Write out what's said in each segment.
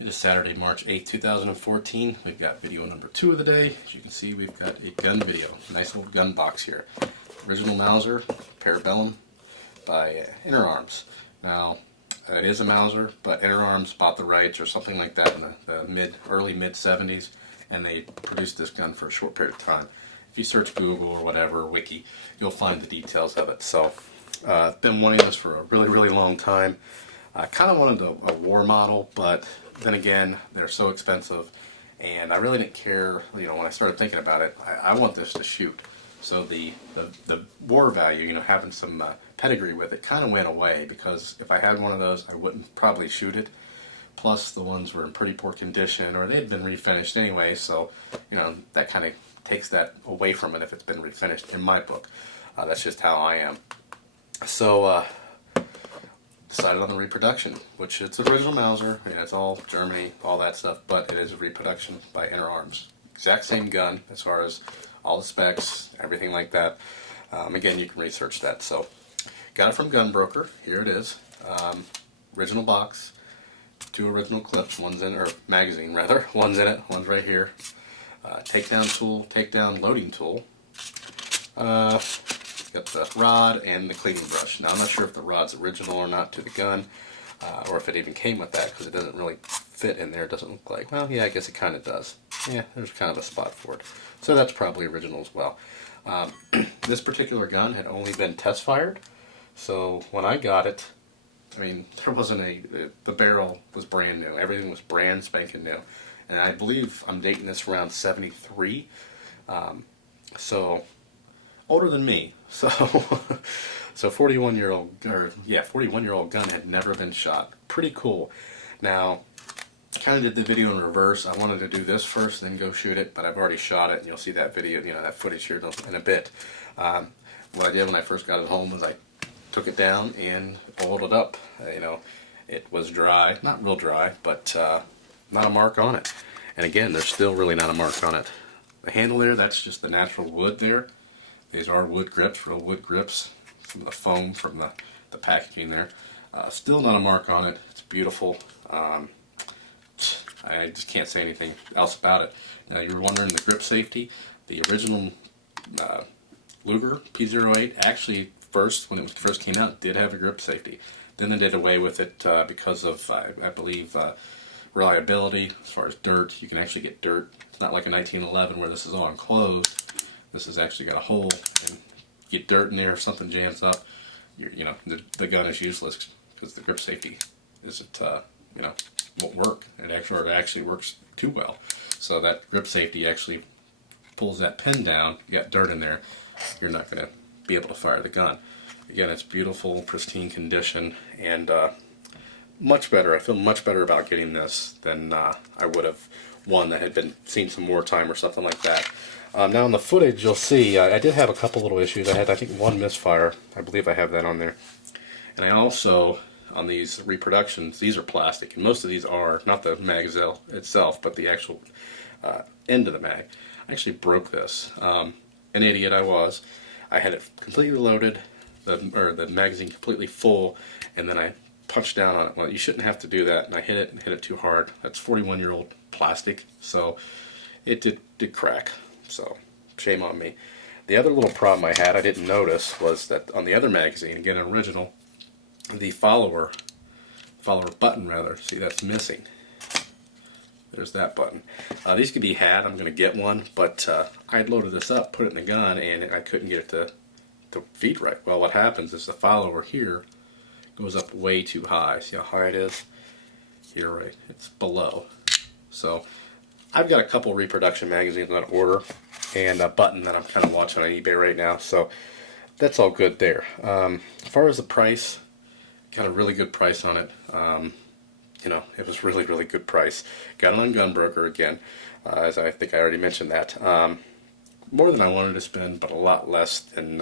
It is Saturday, March 8th, 2014. We've got video number 2 of the day. As you can see, we've got a gun video. Nice little gun box here. Original Mauser, Parabellum by Interarms. Now, it is a Mauser, but Interarms bought the rights or something like that in the early mid 70s, and they produced this gun for a short period of time. If you search Google or whatever, Wiki, you'll find the details of it. So, I've been wanting this for a really long time. I kind of wanted a war model, but then again, they're so expensive, and I really didn't care. You know, when I started thinking about it, I want this to shoot. So the war value, you know, having some pedigree with it, kind of went away, because if I had one of those, I wouldn't probably shoot it. Plus, the ones were in pretty poor condition, or they'd been refinished anyway. So, you know, that kind of takes that away from it if it's been refinished in my book. That's just how I am. So. Decided on the reproduction, which it's original Mauser, yeah, it's all Germany, all that stuff, but it is a reproduction by Interarms. Exact same gun as far as all the specs, everything like that. Again, you can research that. So, got it from Gunbroker. Here it is. Original box, 2 original clips, one's in, or magazine rather, one's in it, one's right here. Takedown tool, takedown loading tool. Got the rod and the cleaning brush. Now, I'm not sure if the rod's original or not to the gun, or if it even came with that, because it doesn't really fit in there. It doesn't look like, well, yeah, I guess it kind of does. Yeah, there's kind of a spot for it. So that's probably original as well. This particular gun had only been test fired, so when I got it, I mean, there wasn't the barrel was brand new. Everything was brand spanking new. And I believe I'm dating this around 73. So older than me. So 41-year-old gun had never been shot. Pretty cool. Now, I kind of did the video in reverse. I wanted to do this first, then go shoot it, but I've already shot it, and you'll see that video, you know, that footage here in a bit. What I did when I first got it home was I took it down and oiled it up. You know, it was dry, not real dry, but not a mark on it. And again, there's still really not a mark on it. The handle there, that's just the natural wood there. These are wood grips, real wood grips. Some of the foam from the packaging there. Still not a mark on it. It's beautiful. I just can't say anything else about it. Now, you're wondering the grip safety. The original Luger P08 actually when it first came out, did have a grip safety. Then they did away with it because of, I believe, reliability. As far as dirt, you can actually get dirt. It's not like a 1911 where this is all enclosed. This has actually got a hole, and get dirt in there, if something jams up, you know, the gun is useless because the grip safety isn't, you know, won't work. It actually works too well. So that grip safety actually pulls that pin down. You got dirt in there, you're not going to be able to fire the gun. Again, it's beautiful, pristine condition, and much better. I feel much better about getting this than I would have one that had seen some more time or something like that. Now in the footage you'll see I did have a couple little issues. I had, I think, one misfire. I believe I have that on there. And I also, on these reproductions, these are plastic, and most of these are, not the mag itself, but the actual end of the mag. I actually broke this. An idiot I was. I had it completely loaded, the magazine completely full, and then I punched down on it. Well, you shouldn't have to do that, and I hit it too hard. That's 41-year-old plastic, so it did crack. So, shame on me. The other little problem I had, I didn't notice, was that on the other magazine, again an original, the follower button rather, see, that's missing. There's that button. These could be had. I'm going to get one, but I had loaded this up, put it in the gun, and I couldn't get it to feed right. Well, what happens is the follower here goes up way too high. See how high it is? Here, right? It's below. So I've got a couple reproduction magazines on order, and a button that I'm kind of watching on eBay right now, so that's all good there. As far as the price, got a really good price on it. You know, it was really good price. Got it on Gunbroker again, as I think I already mentioned that. More than I wanted to spend, but a lot less than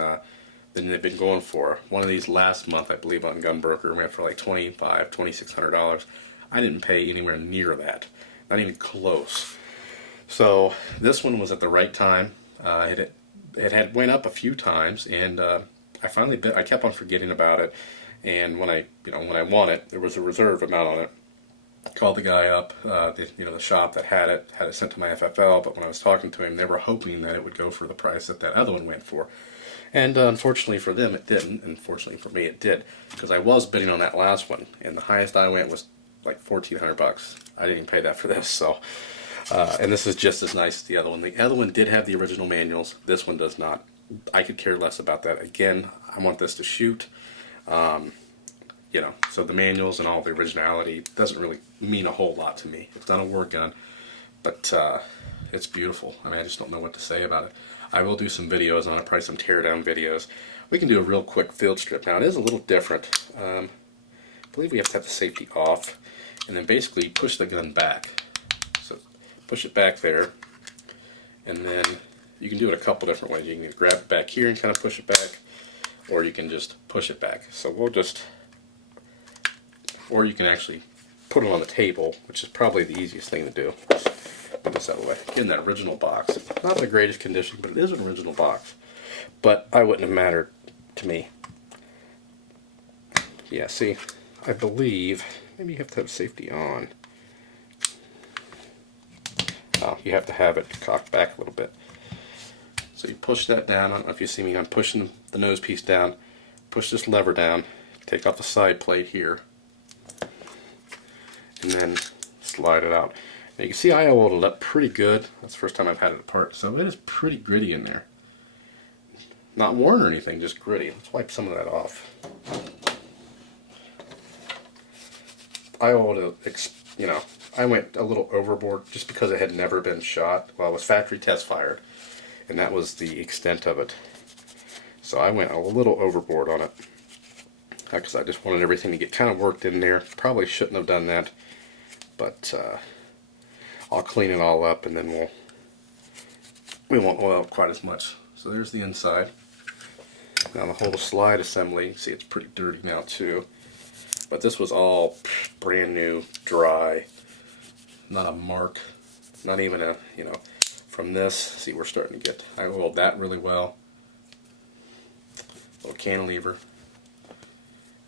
they've been going for. One of these last month, I believe, on Gunbroker went for like $2,600. I didn't pay anywhere near that, not even close. So this one was at the right time. It had went up a few times, and I kept on forgetting about it. And when I won it, there was a reserve amount on it. Called the guy up, the shop that had it sent to my FFL, but when I was talking to him, they were hoping that it would go for the price that that other one went for. And unfortunately for them, it didn't. And fortunately for me, it did, because I was bidding on that last one, and the highest I went was like $1,400. I didn't even pay that for this. So, and this is just as nice as the other one. The other one did have the original manuals. This one does not. I could care less about that. Again, I want this to shoot. So the manuals and all the originality doesn't really mean a whole lot to me. It's not a war gun, but it's beautiful. I mean, I just don't know what to say about it. I will do some videos on it, probably some teardown videos. We can do a real quick field strip. Now, it is a little different. I believe we have to have the safety off, and then basically push the gun back. So push it back there, and then you can do it a couple different ways. You can grab it back here and kind of push it back, or you can just push it back. So we'll just... Or you can actually put it on the table, which is probably the easiest thing to do. Put this out of the way. Again, that original box. Not in the greatest condition, but it is an original box. But I wouldn't have mattered to me. Yeah, see, I believe, maybe you have to have safety on. Oh, you have to have it cocked back a little bit. So you push that down. I don't know if you see me, I'm pushing the nose piece down. Push this lever down. Take off the side plate here. And then slide it out. Now you can see I oiled it up pretty good. That's the first time I've had it apart, so it is pretty gritty in there. Not worn or anything, just gritty. Let's wipe some of that off. I oiled it, I went a little overboard just because it had never been shot. Well, it was factory test fired, and that was the extent of it. So I went a little overboard on it, because I just wanted everything to get kind of worked in there. Probably shouldn't have done that. But I'll clean it all up, and then we won't oil up quite as much. So there's the inside. Now the whole slide assembly, see, it's pretty dirty now too. But this was all brand new, dry, not a mark, not even a, from this. See, we're starting to get, I oiled that really well. Little cantilever.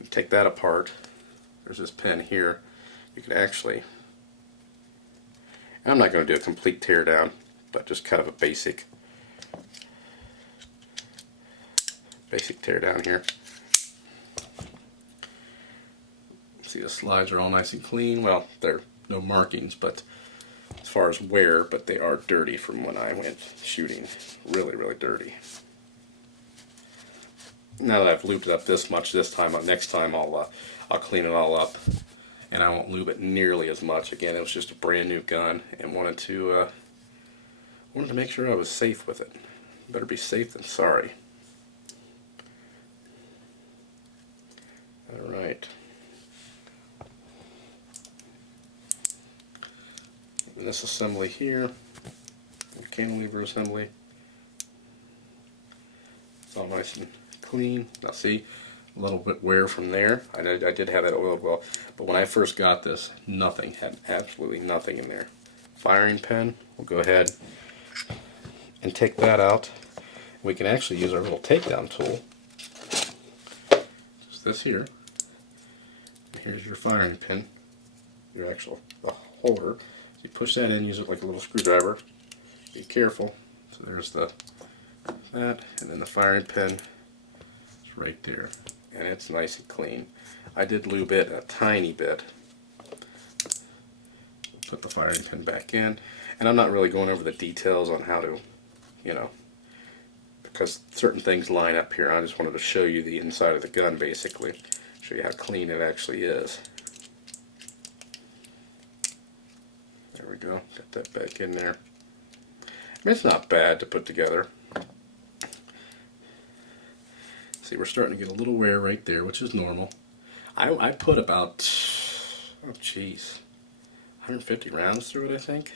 Take that apart. There's this pin here. You can actually, I'm not going to do a complete tear down, but just kind of a basic tear down here. See, the slides are all nice and clean. Well, they're no markings, but as far as wear, but they are dirty from when I went shooting. Really, really dirty. Now that I've lubed it up this much this time, next time I'll clean it all up, and I won't lube it nearly as much. Again, it was just a brand new gun, and wanted to make sure I was safe with it. Better be safe than sorry. All right. And this assembly here, cantilever assembly. It's all nice and clean. Now see, a little bit wear from there. I did have that oiled well, but when I first got this, nothing, had absolutely nothing in there. Firing pin, we'll go ahead and take that out. We can actually use our little takedown tool. Just this here. And here's your firing pin, your actual the holder. So you push that in, use it like a little screwdriver. Be careful. So there's that, and then the firing pin. Right there, and it's nice and clean. I did lube it a tiny bit. Put the firing pin back in, and I'm not really going over the details on how to, because certain things line up here. I just wanted to show you the inside of the gun, basically, show you how clean it actually is. There we go, got that back in there. I mean, it's not bad to put together. See, we're starting to get a little wear right there, which is normal. I put about, 150 rounds through it, I think.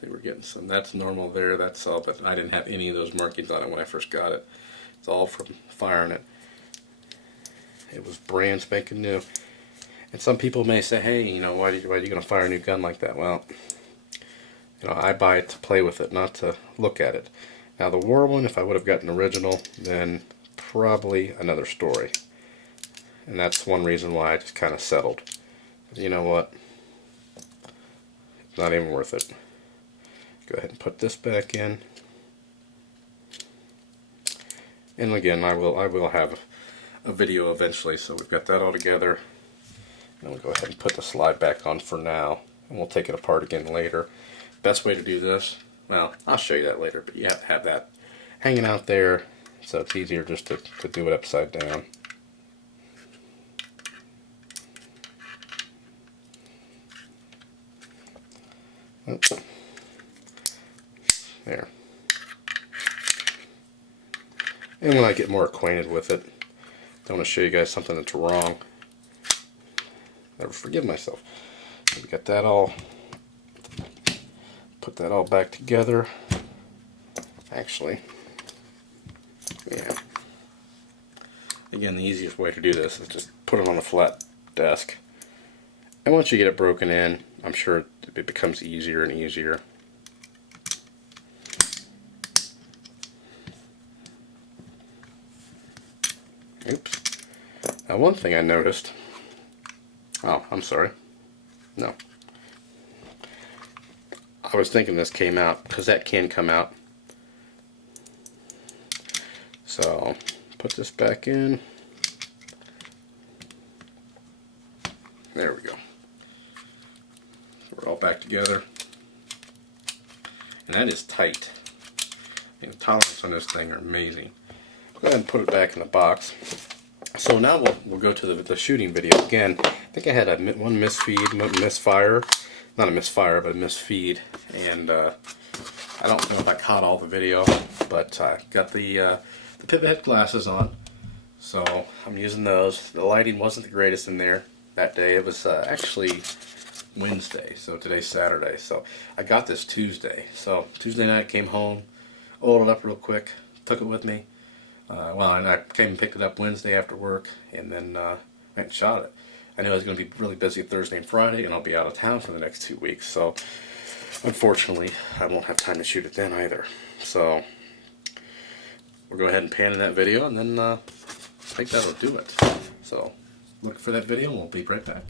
See, we're getting some, that's normal there, that's all, but I didn't have any of those markings on it when I first got it. It's all from firing it. It was brand spanking new. And some people may say, hey, why are you going to fire a new gun like that? Well, I buy it to play with it, not to look at it. Now the war one, if I would have gotten original, then probably another story. And that's one reason why I just kind of settled. You know what? It's not even worth it. Go ahead and put this back in. And again, I will have a video eventually, so we've got that all together. And we'll go ahead and put the slide back on for now, and we'll take it apart again later. Best way to do this, well, I'll show you that later, but you have to have that hanging out there, so it's easier just to do it upside down. Oops. There. And when I get more acquainted with it, I want to show you guys something that's wrong. Never forgive myself. We got that all, put that all back together. Actually, yeah. Again, the easiest way to do this is just put it on a flat desk. And once you get it broken in, I'm sure it becomes easier and easier. Oops. Now, one thing I noticed. Oh, I'm sorry. No. I was thinking this came out, because that can come out. So, put this back in. There we go. We're all back together. And that is tight. And the tolerance on this thing are amazing. Go ahead and put it back in the box. So now we'll go to the shooting video again. I think I had one misfire, not a misfire, but a misfeed, and I don't know if I caught all the video, but I got the Pivothead glasses on, so I'm using those. The lighting wasn't the greatest in there that day. It was actually Wednesday, so today's Saturday. So I got this Tuesday. So Tuesday night, came home, oiled it up real quick, took it with me. Well, and I came and picked it up Wednesday after work, and then went and shot it. I knew I was going to be really busy Thursday and Friday, and I'll be out of town for the next 2 weeks, so unfortunately I won't have time to shoot it then either. So we'll go ahead and pan in that video, and then I think that'll do it. So look for that video, and we'll be right back.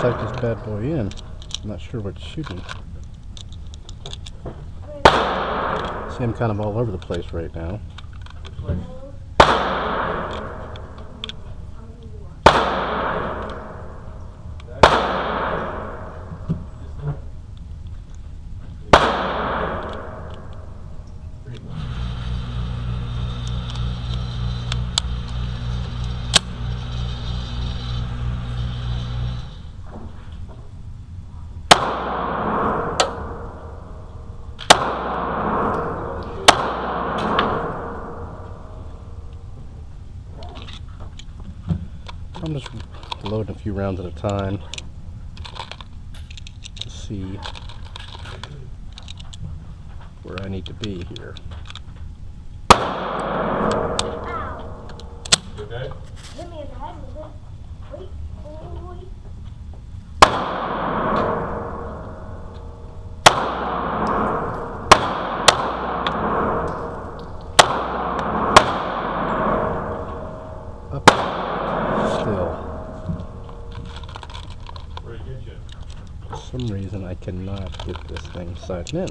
Sight this bad boy in. I'm not sure what it's shooting. See, I'm kind of all over the place right now. I'm just loading a few rounds at a time to see where I need to be here. Okay. Hit me in the head with it. Wait, wait. some reason I cannot get this thing sighted in.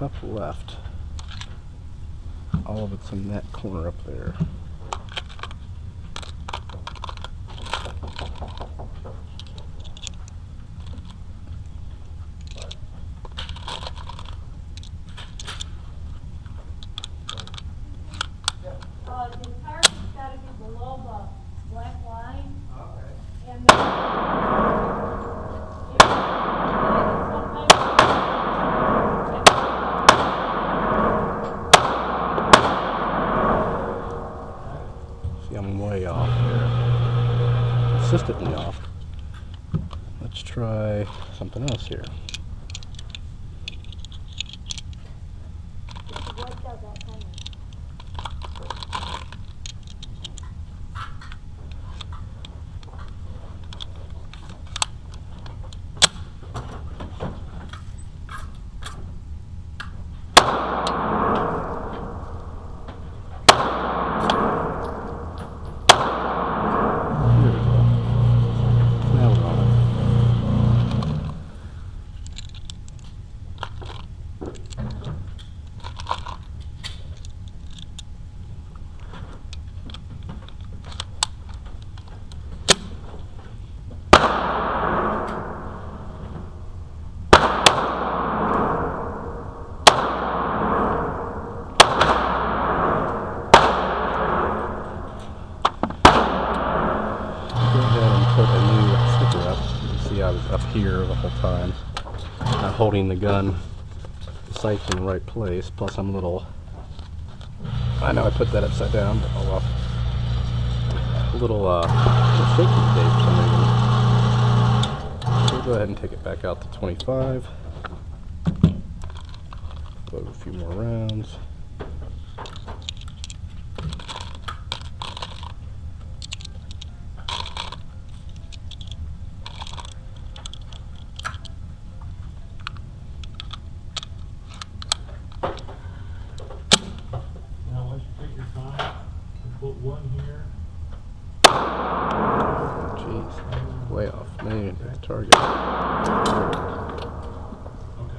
Up left. All of it's in that corner up there. The tire has got to be below the black line. Okay. And see, I'm way off there. Consistently off. Let's try something else here. I was up here the whole time, not holding the gun, the sight's in the right place, plus I'm a little, I know I put that upside down, but oh well, a little shaky today for some reason. So we'll go ahead and take it back out to 25, load a few more rounds. Put one here. Jeez, way off. Maybe hit the target. Okay.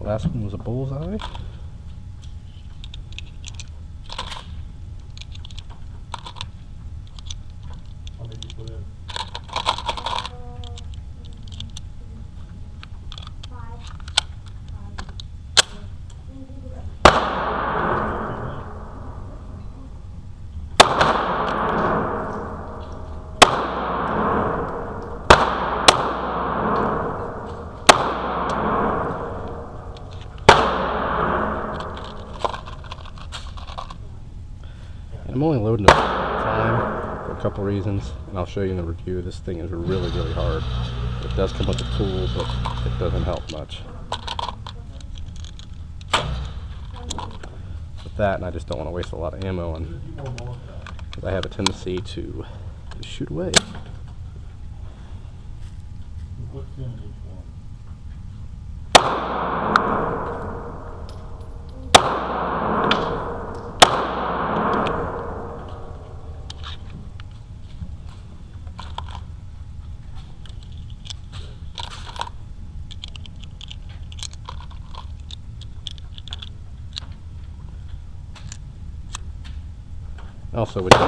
Last one was a bullseye. How many you put in? I'm only loading it at a time for a couple reasons, and I'll show you in the review. This thing is really, really hard. It does come with a tool, but it doesn't help much. With that, and I just don't want to waste a lot of ammo, and I have a tendency to shoot away. What's in each one? Also, with I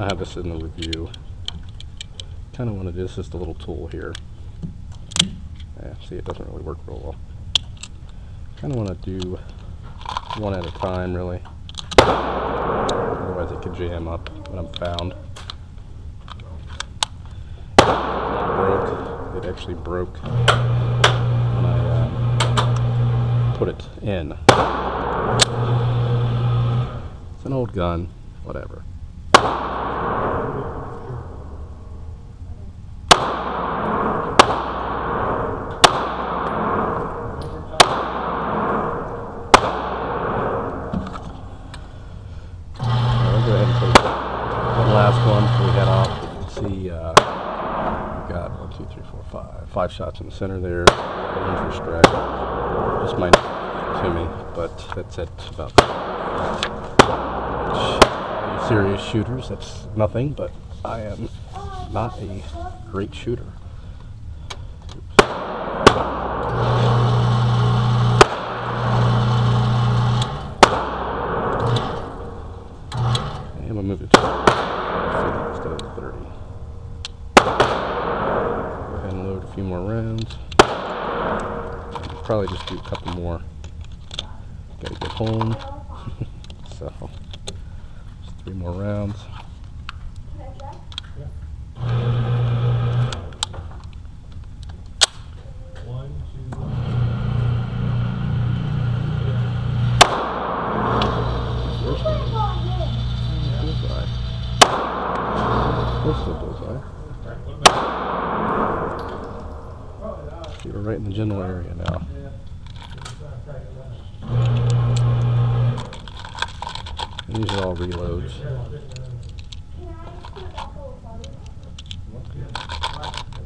have this in the review. Kind of want to do, this is the little tool here. Yeah, see, it doesn't really work real well. Kind of want to do one at a time, really. Otherwise, it could jam up when I'm found. It actually broke when I put it in. It's an old gun, whatever. got 1, 2, 3, 4, 5 shots in the center there. One for strike. Just might to me, but that's it. About serious shooters, that's nothing. But I am not a great shooter. I'm gonna move it to 50 instead of 30. Go ahead and load a few more rounds. Probably just do a couple more. Gotta get home. So, just 3 more rounds. One, two. Bullseye. Close to the bullseye. See, we're right in the general area now. And these are all reloads.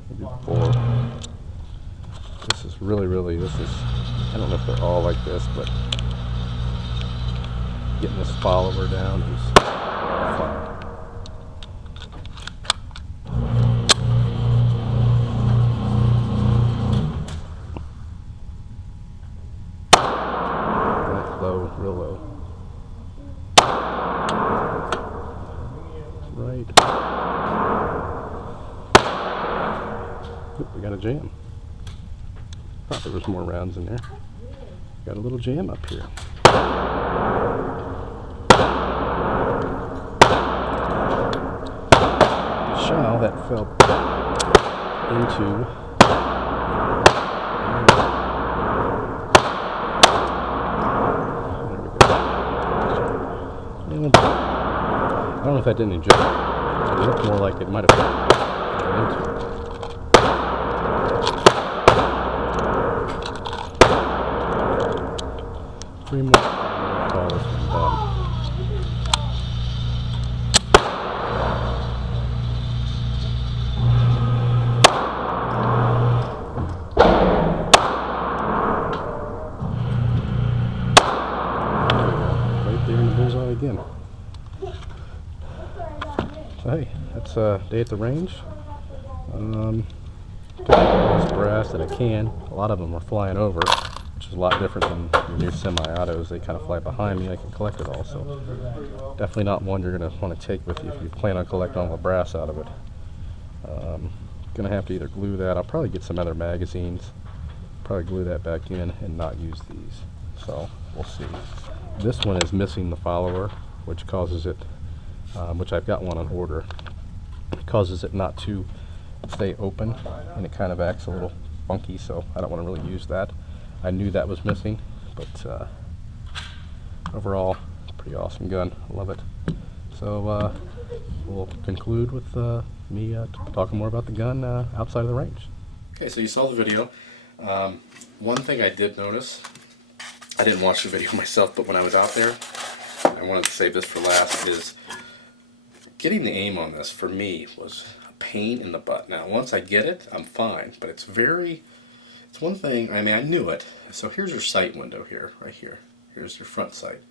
Maybe 4. This is really, this is, I don't know if they're all like this, but getting this follower down is fun. Low, real low. Right. Oop, we got a jam. Thought there was more rounds in there. Got a little jam up here. Shell that fell into I don't know if that didn't eject. It looked more like it might have fallen into it. 3 more. Call this one done. Right there in the bullseye again. So hey, that's day at the range. Took all this brass that I can. A lot of them are flying over, which is a lot different than your new semi-autos. They kind of fly behind me. I can collect it all. So definitely not one you're going to want to take with you if you plan on collecting all the brass out of it. Going to have to either glue that. I'll probably get some other magazines. Probably glue that back in and not use these. So we'll see. This one is missing the follower, which causes it, which I've got one on order. It causes it not to stay open, and it kind of acts a little funky, so I don't want to really use that. I knew that was missing, but overall, it's a pretty awesome gun. I love it. So we'll conclude with me talking more about the gun outside of the range. Okay, so you saw the video. One thing I did notice, I didn't watch the video myself, but when I was out there, I wanted to save this for last, is getting the aim on this for me was a pain in the butt. Now once I get it, I'm fine, but it's one thing, I mean, I knew it. So here's your sight window here, right here. Here's your front sight.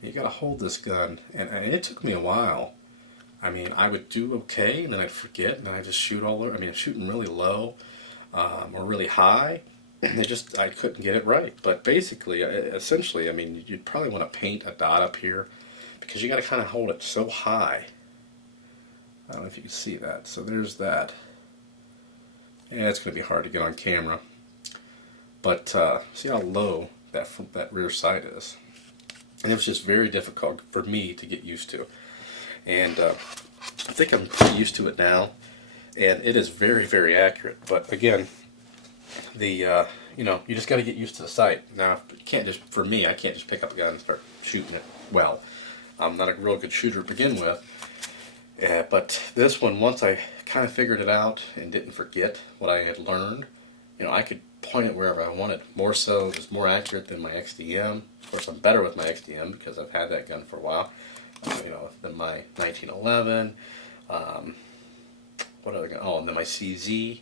You gotta hold this gun, and it took me a while. I mean, I would do okay, and then I'd forget, and then I'd just shoot all over. I mean, I'm shooting really low or really high, and I couldn't get it right. But basically, essentially, I mean, you'd probably want to paint a dot up here, because you gotta kind of hold it so high. I don't know if you can see that. So there's that. Yeah, it's going to be hard to get on camera. But see how low that rear sight is. And it was just very difficult for me to get used to. And I think I'm pretty used to it now. And it is very, very accurate. But again, you know, you just got to get used to the sight. Now, you can't just, for me, I can't just pick up a gun and start shooting it well. I'm not a real good shooter to begin with. But this one, once I kind of figured it out and didn't forget what I had learned, you know, I could point it wherever I wanted. More so, it was more accurate than my XDM. Of course, I'm better with my XDM because I've had that gun for a while. You know, than my 1911. what other gun? Oh, and then my CZ.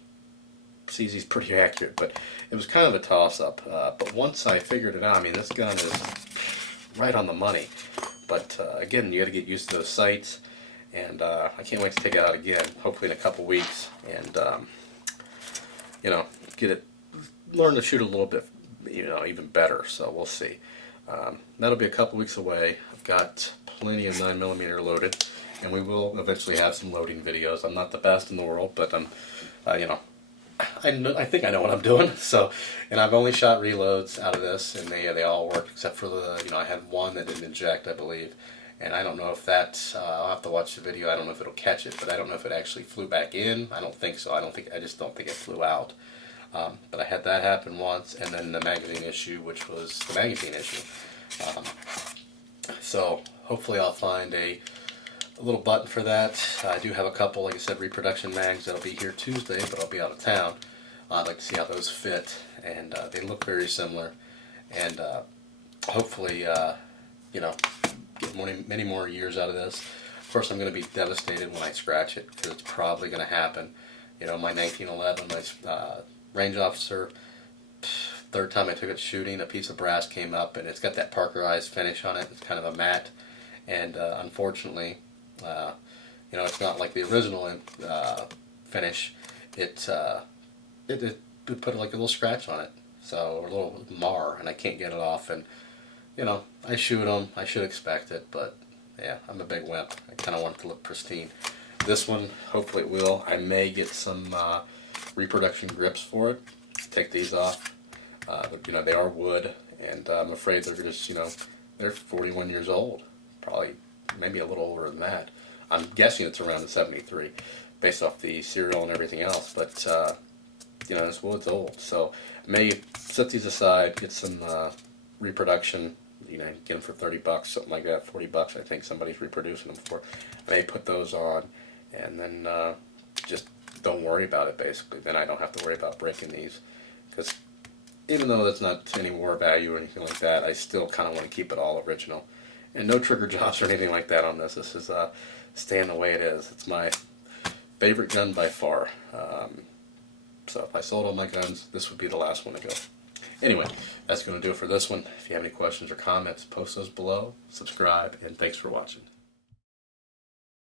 CZ's pretty accurate, but it was kind of a toss-up. But once I figured it out, I mean, this gun is right on the money. But again, you got to get used to those sights, and I can't wait to take it out again, hopefully in a couple weeks, and you know, learn to shoot a little bit, you know, even better. So we'll see. That'll be a couple weeks away. I've got plenty of 9mm loaded, and we will eventually have some loading videos. I'm not the best in the world, but I'm, you know, I think I know what I'm doing. So, and I've only shot reloads out of this, and they all worked except for the, you know, I had one that didn't inject, I believe, and I don't know if that, I'll have to watch the video. I don't know if it'll catch it, but I don't know if it actually flew back in. I don't think so. I just don't think it flew out. But I had that happen once, and then the magazine issue, which was the magazine issue. So hopefully I'll find a little button for that. I do have a couple, like I said, reproduction mags that'll be here Tuesday, but I'll be out of town. I'd like to see how those fit, and they look very similar. And hopefully, you know, get many more years out of this. Of course, I'm going to be devastated when I scratch it, because it's probably going to happen. You know, my 1911, my range officer, third time I took it shooting, a piece of brass came up, and it's got that parkerized finish on it. It's kind of a matte, and unfortunately, you know, it's not like the original finish. It put like a little scratch on it, so a little mar, and I can't get it off. And you know, I shoot them. I should expect it, but yeah, I'm a big wimp. I kind of want it to look pristine. This one, hopefully it will. I may get some reproduction grips for it. Take these off. You know, they are wood, and I'm afraid they're just, you know, they're 41 years old. Probably, maybe a little older than that. I'm guessing it's around the 73, based off the serial and everything else. But you know, this wood's old, so I may set these aside, get some reproduction. You know, get them for $30, something like that, $40. I think somebody's reproducing them for. I may put those on, and then just don't worry about it. Basically, then I don't have to worry about breaking these, because even though that's not any war value or anything like that, I still kind of want to keep it all original. And no trigger jobs or anything like that on this. This is staying the way it is. It's my favorite gun by far. So if I sold all my guns, this would be the last one to go. Anyway, that's going to do it for this one. If you have any questions or comments, post those below, subscribe, and thanks for watching.